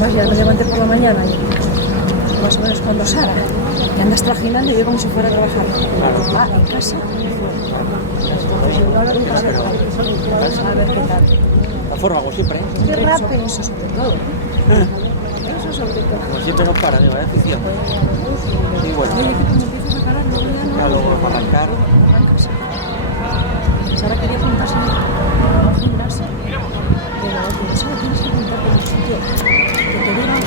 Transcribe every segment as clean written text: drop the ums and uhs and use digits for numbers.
Más ya me levanté por la mañana, más o menos cuando Sara, que andas trajinando y yo como si fuera a trabajar. En casa. A ver qué tal. La forma, como siempre, ¿eh? Eso sobre todo. Eso sobre todo. Como siempre no para, de vaya afición. Y bueno, Oye, que cuando empiezas a parar, luego ya no... ya luego para arrancar. Sara quería apuntarse a un gimnasio, pero solo tienes que apuntarte en un sitio que te digan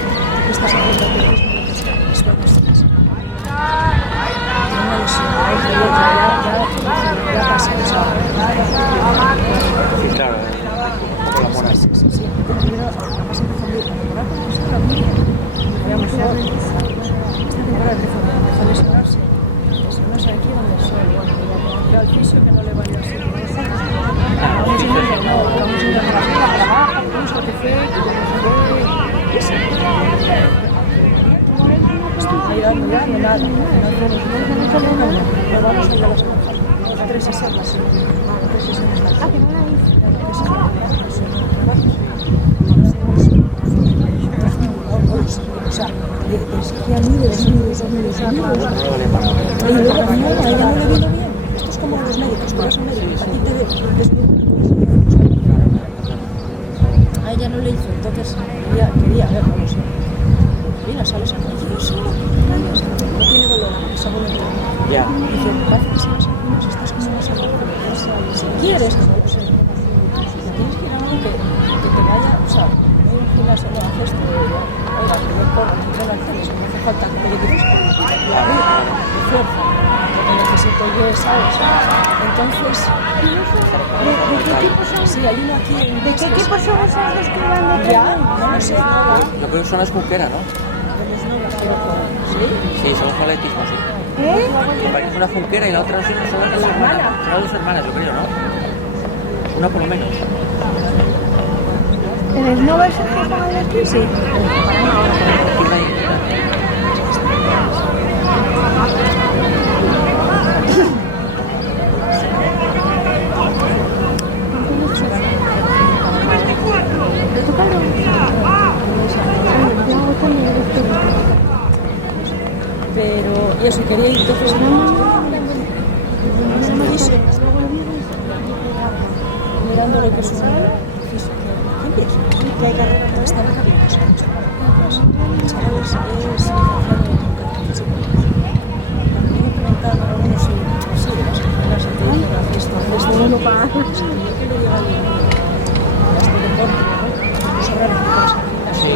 que estás haciendo atletismo, lo que sea, es lo que estás. Tiene una lesión, otra y otra, ya pasa eso. Sí, claro, un poco la mona. Sí. Primero vas a empezar a ir a temporada, pues ahora muy bien. A lo mejor esta temporada empezó a lesionarse, eso no sé aquí dónde soy, pero al fisio que no le vaya así. Vamos yendo a trabajar, vamos a café, y eso. Estoy mirando nada. No vamos a ir a las cosas. 3 sesiones. Ah, que no la hice. O sea, de a mí, de y luego, no, a ella no le vino bien. Esto es como los médicos, tú vas a un médico, a ti te a ella no le hizo, entonces quería ver, no sé. Mira, sales a yo solo, no tiene dolor, esa voluntad. Ya. Dice, parece que si vas a algunos estás como más a si quieres, no lo sé. Tienes que ir a algo que te vaya, o sea, no hay un gimnasio, no haces esto, oiga, que yo corro, que yo no alcanzo, no hace falta que me digas de arriba, de fuerza, lo que necesito yo es, ¿sabes? Entonces, ¿De qué tipo son? Sí, hay uno aquí en ¿De qué tipo son esas dos que van de ya, no lo sé, Lo que son las Junquera, ¿no? ¿sí? Sí, son los atletismo, sí. ¿Eh? Parece una Junquera y la otra son las dos hermanas. Son las dos hermanas, yo creo, ¿no? Una por lo menos. ¿El Snowball se hace con el esquí? Sí. Pero, y eso, quería ir, entonces mirando lo que es un que hay carrera que está maravillosa. Chaval es licenciado en educación física. Me han comentado, bueno, sí, las actividades, esto, no lo pagan. Yo que le diga a este deporte, ¿no? Sobran cosas. Sí.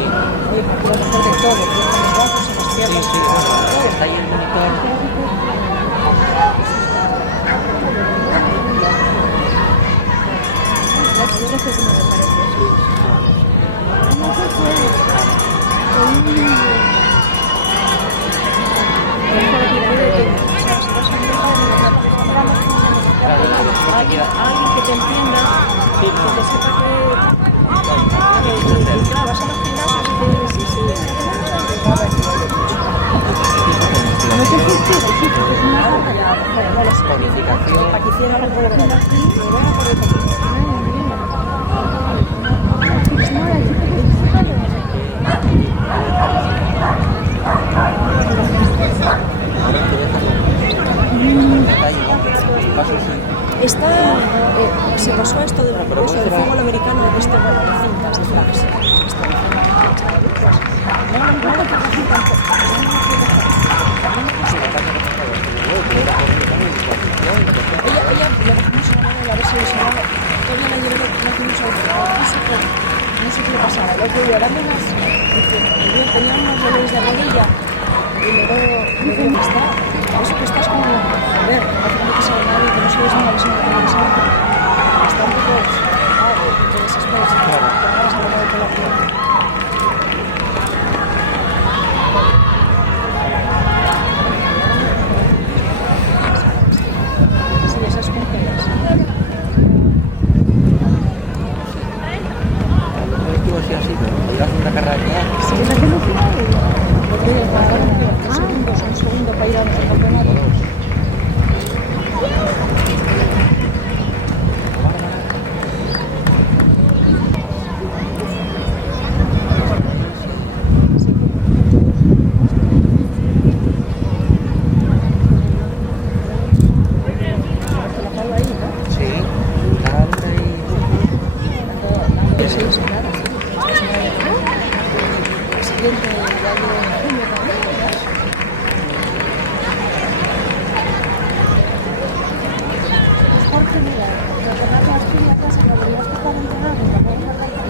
Oye, porque vas a hacer de todo, con los brazos, en las piernas. Sí, bueno, está ahí el monitor. Yo no sé cómo me parece. Alguien que te entienda, que te sepa que claro, vas a los gimnasios y te sí, no te fuiste, sí, porque es una carga ya, bueno, no lo sé. Codificación. Para que hiciera algo de verdad. Pero bueno, por el Está, se pasó a esto de fútbol americano de este bueno, de cintas, de flags. No lo que hacen tampoco. Ella le dejamos una mano a ver si le sonaba. Todavía la llevé, no hace mucho no sé qué le pasaba. Lo que eran unas, yo tenía unos dolores de rodilla y luego está, eso que estás como, a ver, haciendo que se nada y que no se ves una lesión que no se ve. Está un poco, te desesperas, claro, te agarras de la mano con la pierna. Sí, esas juntas. Así, pero llevas una carrera de todas. Sí, esa que no porque un segundo para ir al campeonato. siguiente, ya de junio también, ¿verdad? Jorge, mira, recordad que las filias que se podrías estar entrenando,